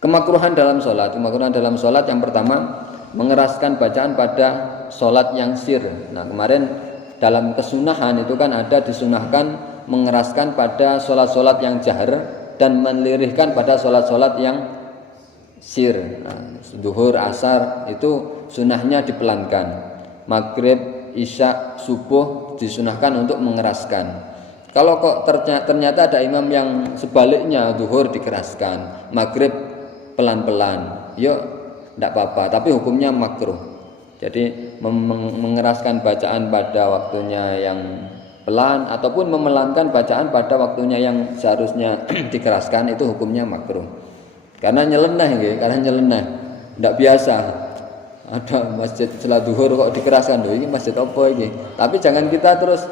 Kemakruhan dalam sholat. Kemakruhan dalam sholat yang pertama, mengeraskan bacaan pada sholat yang sir. Nah kemarin dalam kesunahan itu kan ada disunahkan mengeraskan pada sholat-sholat yang jahar dan melirihkan pada sholat-sholat yang sir. Nah, zuhur, asar itu sunahnya dipelankan. Maghrib, isya, subuh disunahkan untuk mengeraskan. Kalau kok ternyata ada imam yang sebaliknya, zuhur dikeraskan, maghrib pelan-pelan, yuk tidak apa-apa, tapi hukumnya makruh. Jadi mengeraskan bacaan pada waktunya yang pelan ataupun memelankan bacaan pada waktunya yang seharusnya dikeraskan itu hukumnya makruh. Karena nyeleneh, tidak biasa. Ada masjid setelah zuhur kok dikeraskan, loh ini masjid apa ini? Tapi jangan kita terus,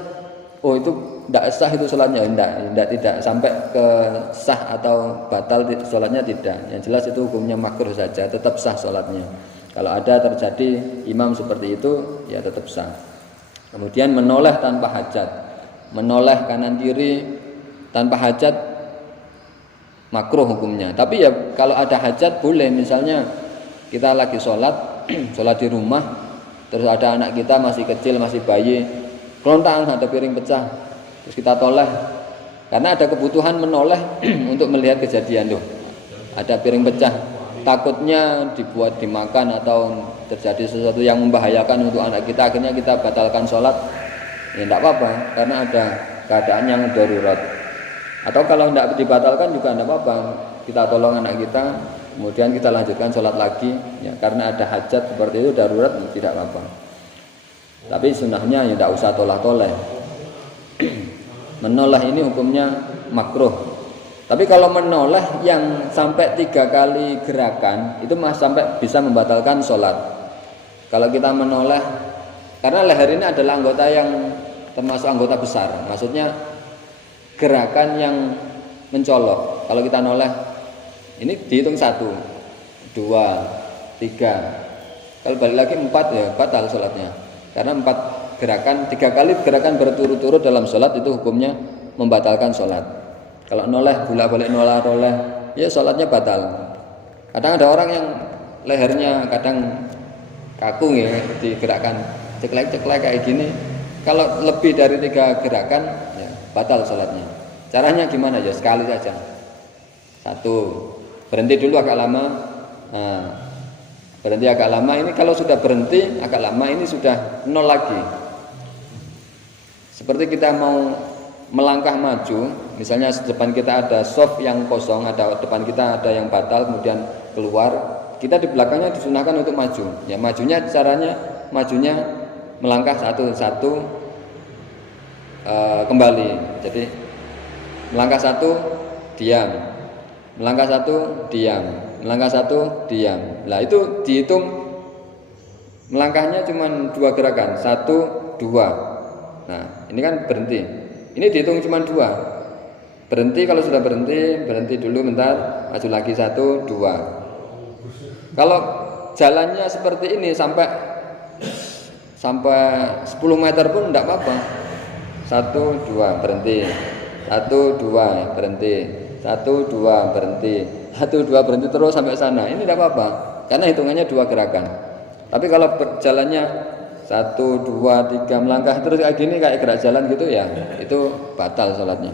oh itu tidak sah itu sholatnya, tidak sampai ke sah atau batal sholatnya, tidak. Yang jelas itu hukumnya makruh saja, tetap sah sholatnya. Kalau ada terjadi imam seperti itu, ya tetap sah. Kemudian menoleh tanpa hajat, menoleh kanan kiri tanpa hajat makruh hukumnya. Tapi ya kalau ada hajat boleh, misalnya kita lagi sholat di rumah, terus ada anak kita masih kecil, masih bayi, kelontang ada piring pecah, terus kita toleh karena ada kebutuhan menoleh untuk melihat kejadian loh, ada piring pecah, takutnya dibuat dimakan atau terjadi sesuatu yang membahayakan untuk anak kita, akhirnya kita batalkan sholat, ya tidak apa-apa karena ada keadaan yang darurat. Atau kalau tidak dibatalkan juga tidak apa-apa, kita tolong anak kita, kemudian kita lanjutkan sholat lagi, ya karena ada hajat seperti itu darurat, tidak apa-apa. Tapi sunahnya ya tidak usah toleh-toleh. Menoleh ini hukumnya makruh. Tapi kalau menoleh yang sampai 3 kali gerakan itu sampai bisa membatalkan sholat. Kalau kita menoleh, karena leher ini adalah anggota yang termasuk anggota besar, maksudnya gerakan yang mencolok. Kalau kita noleh, ini dihitung 1, 2, 3. Kalau balik lagi 4 ya batal sholatnya. Karena 4 gerakan, 3 kali gerakan berturut-turut dalam sholat itu hukumnya membatalkan sholat. Kalau noleh, bolak-balik noleh, ya sholatnya batal. Kadang ada orang yang lehernya kadang kaku ya, digerakkan ceklek-ceklek kayak gini. Kalau lebih dari 3 gerakan, ya batal sholatnya. Caranya gimana ya? Sekali saja. 1, berhenti dulu agak lama. Nah, berhenti agak lama, ini kalau sudah berhenti agak lama ini sudah 0 lagi. Seperti kita mau melangkah maju, misalnya depan kita ada soft yang kosong, ada depan kita ada yang batal, kemudian keluar, kita di belakangnya disunahkan untuk maju. Ya majunya caranya, majunya melangkah satu-satu kembali. Jadi melangkah 1 diam, melangkah 1 diam, melangkah 1 diam. Nah itu dihitung melangkahnya cuma 2 gerakan, 1, 2. Nah ini kan berhenti. Ini dihitung cuma 2. Berhenti, kalau sudah berhenti dulu bentar, maju lagi 1, 2. Kalau jalannya seperti ini sampai 10 meter pun tidak apa-apa. 1, 2 berhenti, 1, 2 berhenti, 1, 2 berhenti, 1, 2 berhenti terus sampai sana. Ini tidak apa-apa karena hitungannya 2 gerakan. Tapi kalau berjalannya 1, 2, 3 melangkah terus kayak gini, kayak gerak jalan gitu ya, itu batal sholatnya.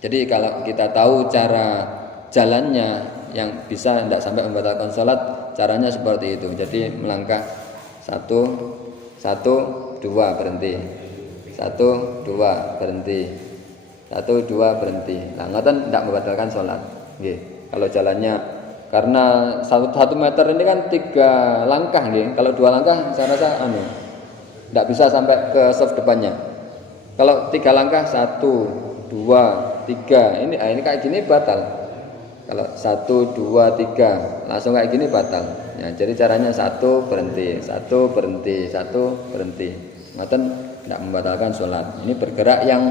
Jadi kalau kita tahu cara jalannya yang bisa tidak sampai membatalkan sholat, caranya seperti itu. Jadi melangkah 1, 1, 2 berhenti, 1, 2 berhenti, 1, 2 berhenti. Nah ngoten tidak membatalkan sholat. Kalau jalannya, karena 1 meter ini kan 3 langkah, kalau 2 langkah saya rasa tidak bisa sampai ke soft depannya. Kalau 3 langkah 1, 2, 3 ini kayak gini batal. Kalau 1, 2, 3 langsung kayak gini batal. Ya, jadi caranya 1 berhenti, 1 berhenti, 1 berhenti. Ngoten tidak membatalkan sholat. Ini bergerak yang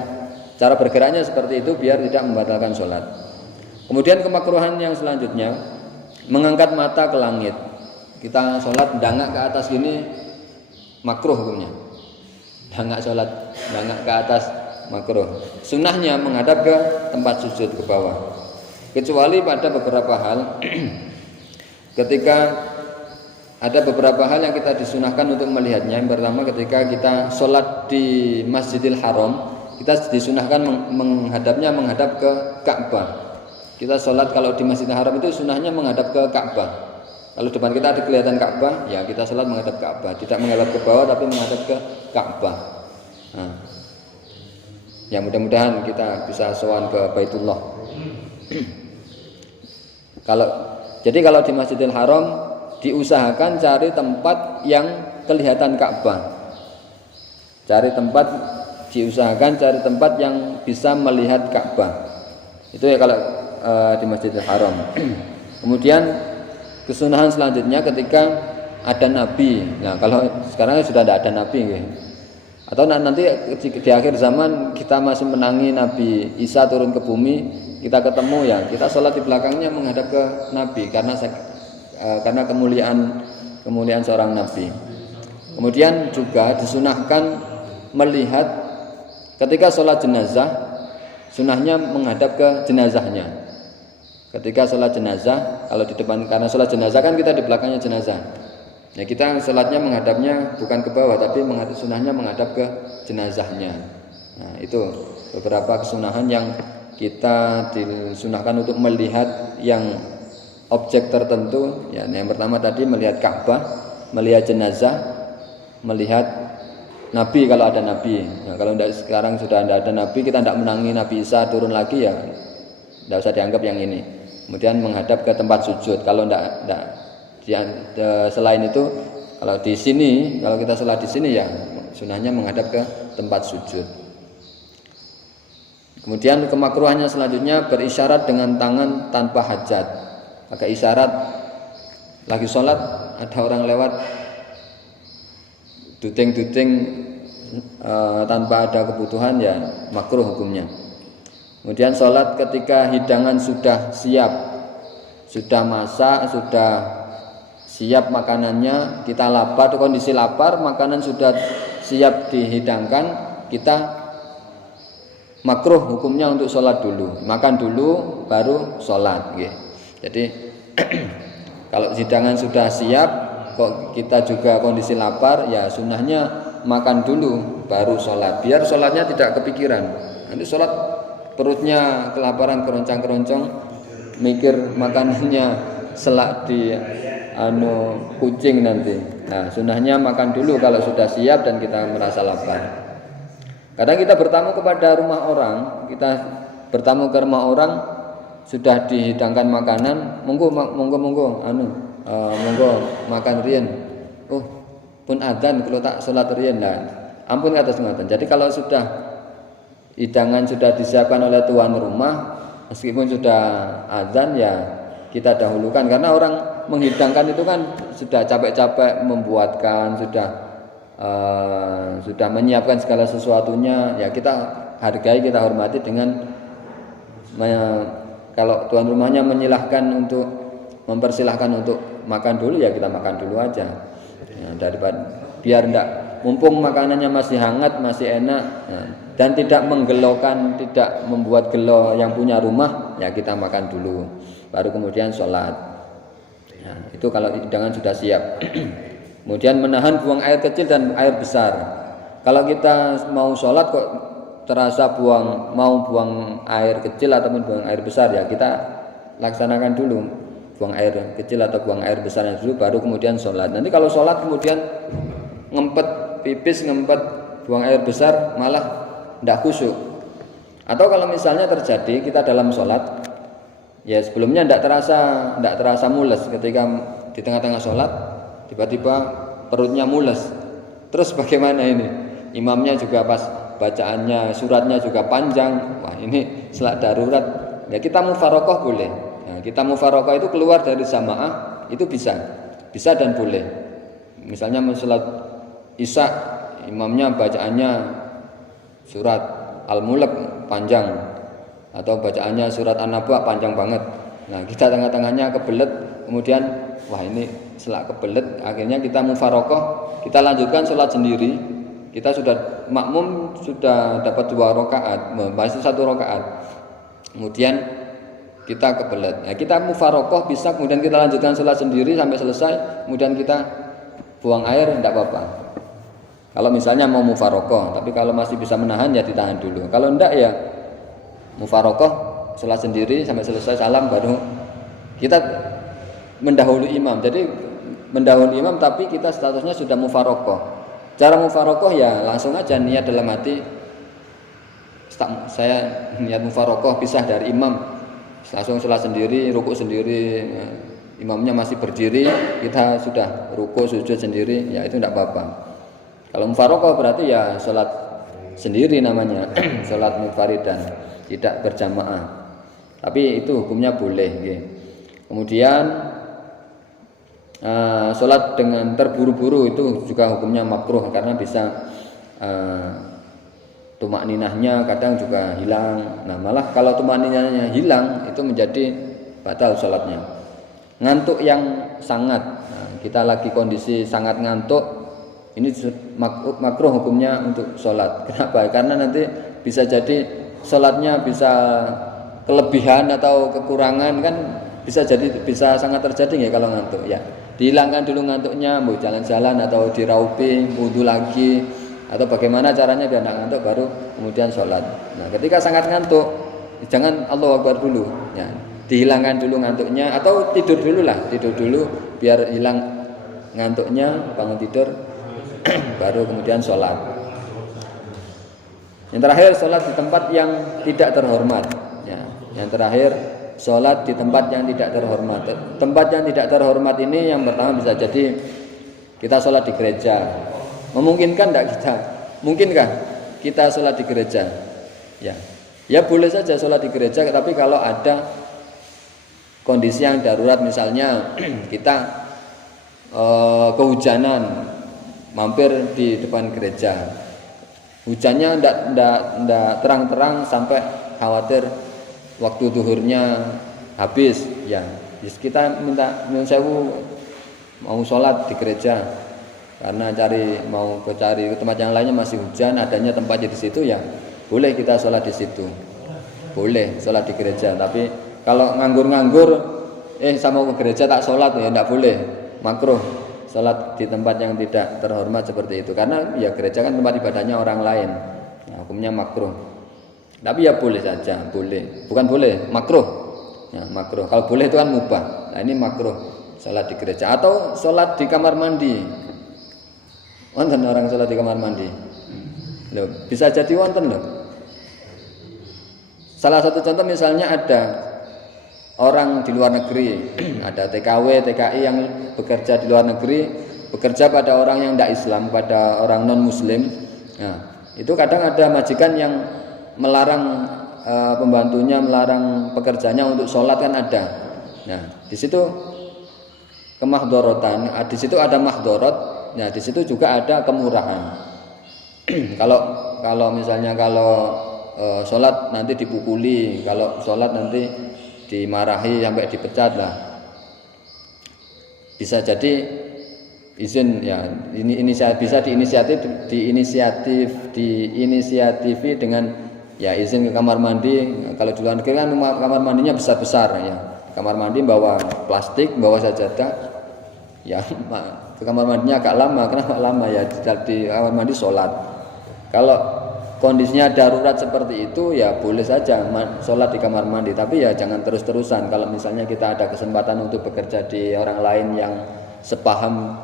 cara bergeraknya seperti itu biar tidak membatalkan sholat. Kemudian kemakruhan yang selanjutnya, mengangkat mata ke langit. Kita sholat dangak ke atas gini makruh hukumnya. Dangak sholat, dangak ke atas makruh. Sunnahnya menghadap ke tempat sujud, ke bawah. Kecuali pada beberapa hal ketika ada beberapa hal yang kita disunahkan untuk melihatnya. Yang pertama, ketika kita sholat di Masjidil Haram, kita disunahkan menghadap ke Ka'bah. Kita sholat kalau di Masjidil Haram itu sunahnya menghadap ke Ka'bah. Kalau depan kita ada kelihatan Ka'bah, ya kita sholat menghadap Ka'bah, tidak menghadap ke bawah tapi menghadap ke Ka'bah. Nah, ya mudah-mudahan kita bisa sowan ke Baitullah. Jadi kalau di Masjidil Haram diusahakan cari tempat yang kelihatan Ka'bah. Diusahakan cari tempat yang bisa melihat Ka'bah. Itu ya kalau di Masjidil Haram. Kemudian kesunahan selanjutnya ketika ada Nabi. Nah, kalau sekarang sudah tidak ada Nabi, atau nanti di akhir zaman kita masih menangi Nabi Isa turun ke bumi, kita ketemu ya, kita sholat di belakangnya menghadap ke Nabi karena kemuliaan seorang Nabi. Kemudian juga disunahkan melihat ketika sholat jenazah, sunahnya menghadap ke jenazahnya. Ketika sholat jenazah, kalau di depan, karena sholat jenazah kan kita di belakangnya jenazah. Ya kita sholatnya menghadapnya bukan ke bawah, tapi sunahnya menghadap ke jenazahnya. Nah itu beberapa kesunahan yang kita disunahkan untuk melihat yang objek tertentu. Ya, yang pertama tadi melihat Ka'bah, melihat jenazah, melihat Nabi kalau ada Nabi. Nah, kalau sekarang sudah tidak ada Nabi, kita tidak menangi Nabi Isa turun lagi ya, tidak usah dianggap yang ini. Kemudian menghadap ke tempat sujud. Kalau selain itu, kalau di sini, kalau kita sholat di sini ya sunahnya menghadap ke tempat sujud. Kemudian kemakruhannya selanjutnya berisyarat dengan tangan tanpa hajat. Pakai isyarat lagi sholat ada orang lewat duting-duting tanpa ada kebutuhan ya makruh hukumnya. Kemudian sholat ketika hidangan sudah siap, sudah masak, sudah siap makanannya, kita lapar, kondisi lapar, makanan sudah siap dihidangkan, kita makruh hukumnya untuk sholat dulu, makan dulu baru sholat. Jadi kalau hidangan sudah siap, kok kita juga kondisi lapar, ya sunahnya makan dulu baru sholat, biar sholatnya tidak kepikiran. Nanti sholat perutnya kelaparan keroncang-keroncong, mikir makanannya selak di kucing nanti. Nah, sunahnya makan dulu kalau sudah siap dan kita merasa lapar. Kadang kita bertamu kepada rumah orang, sudah dihidangkan makanan, monggo makan riyen. Oh, pun adzan kalau tak salat riyen lah. Ampun atas ngoten. Jadi kalau sudah hidangan sudah disiapkan oleh tuan rumah, meskipun sudah azan ya kita dahulukan, karena orang menghidangkan itu kan sudah capek-capek membuatkan, sudah menyiapkan segala sesuatunya, ya kita hargai, kita hormati dengan kalau tuan rumahnya mempersilahkan untuk makan dulu, ya kita makan dulu aja. Ya, daripada biar enggak, mumpung makanannya masih hangat, masih enak, dan tidak menggelokan, tidak membuat gelo yang punya rumah, ya kita makan dulu, baru kemudian sholat. Nah, itu kalau hidangan sudah siap. Kemudian menahan buang air kecil dan air besar. Kalau kita mau sholat kok terasa mau buang air kecil ataupun buang air besar, ya kita laksanakan dulu buang air kecil atau buang air besarnya dulu, baru kemudian sholat. Nanti kalau sholat kemudian ngempet pipis, ngempet buang air besar, malah tidak khusyuk. Atau kalau misalnya terjadi kita dalam sholat, ya sebelumnya tidak terasa mules, ketika di tengah-tengah sholat tiba-tiba perutnya mules, terus bagaimana ini? Imamnya juga pas bacaannya, suratnya juga panjang, wah ini sholat darurat, ya kita mufarokoh boleh. Nah, kita mufarokoh itu keluar dari jamaah, itu bisa dan boleh. Misalnya sholat isya, imamnya bacaannya surat Al-Mulk panjang, atau bacaannya surat An-Naba panjang banget. Nah, kita tengah-tengahnya kebelet, kemudian wah ini selak kebelet, akhirnya kita mufarokoh, kita lanjutkan sholat sendiri. Kita sudah makmum, sudah dapat 2 rakaat, masih 1 rakaat. Kemudian kita kebelet. Nah, kita mufarokoh bisa, kemudian kita lanjutkan sholat sendiri sampai selesai, kemudian kita buang air, tidak apa-apa. Kalau misalnya mau mufarokoh, tapi kalau masih bisa menahan ya ditahan dulu. Kalau enggak ya mufarokoh, sholat sendiri sampai selesai salam baru kita mendahului imam. Jadi mendahului imam tapi kita statusnya sudah mufarokoh. Cara mufarokoh ya langsung aja niat dalam hati, saya niat mufarokoh pisah dari imam, langsung sholat sendiri, rukuk sendiri, imamnya masih berdiri, kita sudah rukuk sujud sendiri, ya itu tidak apa-apa. Kalau mufarokoh berarti ya sholat sendiri namanya, sholat munfaridan, tidak berjamaah. Tapi itu hukumnya boleh. Okay. Kemudian sholat dengan terburu-buru itu juga hukumnya makruh karena bisa tumak ninahnya kadang juga hilang. Nah malah kalau tumak ninahnya hilang itu menjadi batal sholatnya. Ngantuk yang sangat, nah, kita lagi kondisi sangat ngantuk, ini makruh hukumnya untuk sholat. Kenapa? Karena nanti bisa jadi sholatnya bisa kelebihan atau kekurangan, kan bisa sangat terjadi ya kalau ngantuk ya. Dihilangkan dulu ngantuknya, mau jalan-jalan atau diraupi, wudu lagi, atau bagaimana caranya biar tidak ngantuk baru kemudian sholat. Nah ketika sangat ngantuk jangan Allahu Akbar dulu ya, dihilangkan dulu ngantuknya atau tidur dulu lah, tidur dulu biar hilang ngantuknya, bangun tidur baru kemudian sholat. Yang terakhir sholat di tempat yang tidak terhormat ya. Yang terakhir sholat di tempat yang tidak terhormat. Tempat yang tidak terhormat ini yang pertama bisa jadi kita sholat di gereja. Memungkinkan tidak kita? Mungkinkah kita sholat di gereja? Ya, ya boleh saja sholat di gereja. Tapi kalau ada kondisi yang darurat, misalnya kita kehujanan, mampir di depan gereja, hujannya tidak terang-terang sampai khawatir waktu zuhurnya habis, ya kita minta sewu mau sholat di gereja karena mau cari ke tempat yang lainnya masih hujan, adanya tempatnya di situ, ya boleh kita sholat di situ, boleh sholat di gereja. Tapi kalau nganggur-nganggur saya mau ke gereja tak sholat, ya tidak boleh, makruh sholat di tempat yang tidak terhormat seperti itu, karena ya gereja kan tempat ibadahnya orang lain, ya, hukumnya makruh. Tapi ya boleh saja, boleh, bukan boleh, makruh ya, makruh. Kalau boleh itu kan mubah, nah ini makruh sholat di gereja atau sholat di kamar mandi. Wonten orang sholat di kamar mandi loh, bisa jadi wonten loh. Salah satu contoh misalnya ada orang di luar negeri, ada TKW, TKI yang bekerja di luar negeri, bekerja pada orang yang tidak Islam, pada orang non Muslim. Nah, itu kadang ada majikan yang melarang pembantunya, melarang pekerjanya untuk sholat kan ada. Nah, di situ kemahdorotan, di situ ada mahdorot. Nah, di situ juga ada kemurahan. kalau misalnya sholat nanti dipukuli, kalau sholat nanti dimarahi sampai dipecat lah, bisa jadi izin ya, ini bisa diinisiatifi dengan ya izin ke kamar mandi. Kalau di luar negeri kan kamar mandinya besar-besar ya, kamar mandi bawa plastik, bawa sajadah ya, ke kamar mandinya agak lama. Kenapa lama ya, di kamar mandi sholat. Kalau kondisinya darurat seperti itu ya boleh saja sholat di kamar mandi, tapi ya jangan terus-terusan. Kalau misalnya kita ada kesempatan untuk bekerja di orang lain yang sepaham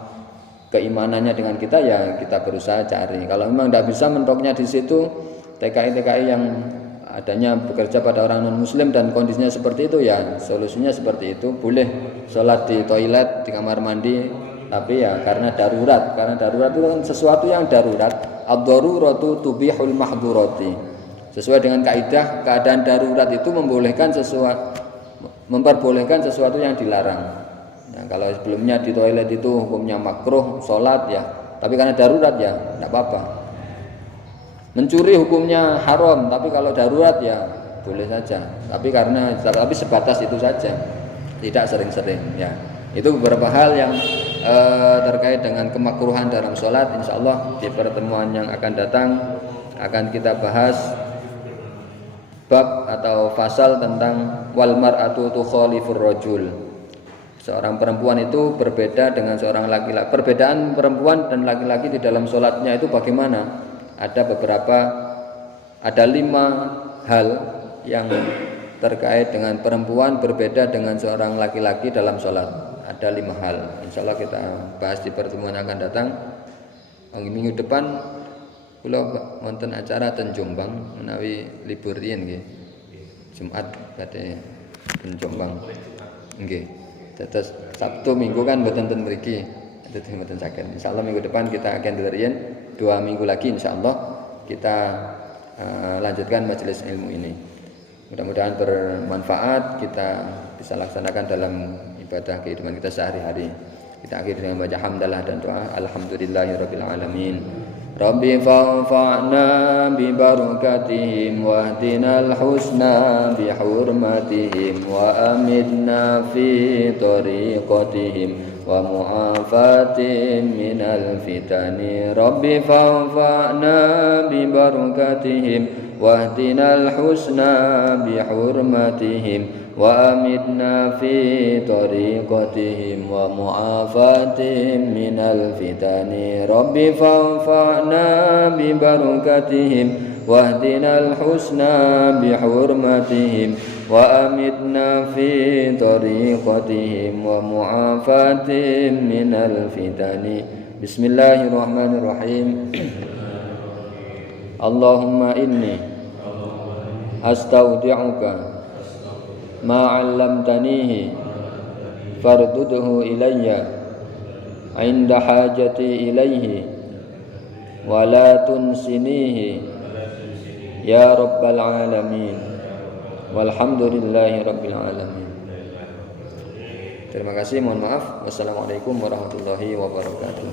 keimanannya dengan kita, ya kita berusaha cari. Kalau memang tidak bisa mentoknya di situ, TKI yang adanya bekerja pada orang non muslim dan kondisinya seperti itu, ya solusinya seperti itu, boleh sholat di toilet, di kamar mandi. Tapi ya karena darurat itu kan sesuatu yang darurat, ad-daruratu tubihul mahdurati. Sesuai dengan kaidah, keadaan darurat itu memperbolehkan sesuatu yang dilarang. Nah, kalau sebelumnya di toilet itu hukumnya makruh sholat ya, tapi karena darurat ya tidak apa-apa. Mencuri hukumnya haram, tapi kalau darurat ya boleh saja. Tapi sebatas itu saja, tidak sering-sering ya. Itu beberapa hal yang terkait dengan kemakruhan dalam sholat. Insyaallah di pertemuan yang akan datang akan kita bahas bab atau fasal tentang wal mar'atu tukhalifur rajul. Seorang perempuan itu berbeda dengan seorang laki-laki. Perbedaan perempuan dan laki-laki di dalam sholatnya itu bagaimana? Ada 5 hal yang terkait dengan perempuan berbeda dengan seorang laki-laki dalam sholat. Ada 5 hal. Insya Allah kita bahas di pertemuan akan datang. Minggu depan kula wonten acara ten Jombang menawi libur riyen nggih. Jumat badhe ten Jombang. Nggih. Terus Sabtu Minggu kan mboten ten mriki. Dadi mboten saged. Insyaallah minggu depan kita akan riyen 2 minggu lagi insyaallah kita lanjutkan majelis ilmu ini. Mudah-mudahan bermanfaat, kita bisa laksanakan dalam ibadah kehidupan kita sehari-hari. Kita akhiri dengan baca hamdalah dan doa. Alhamdulillahirabbil alamin. Rabbi fa'fa'na bi barakatihim wahdinal husna bi hurmatihim wa amitna fi tariqatihim wa mu'afatihim minal fitani. Rabbi fa'fa'na bi barakatihim wahdinal husna bi hurmatihim wa amitna fi tariqatihim wa mu'afatihim minal fitani. Rabbi fa'fa'na bi barakatihim wahdinal husna bi hurmatihim wa amitna fi tariqatihim wa mu'afatihim minal fitani. Bismillahirrahmanirrahim. Allahumma inni astaudi'uka ma 'allamtanihi fardudhu ilayya 'inda hajati ilayhi wa la tunsinihi ya rabbal alamin walhamdulillahi rabbil alamin. Terima kasih, mohon maaf. Wassalamualaikum warahmatullahi wabarakatuh.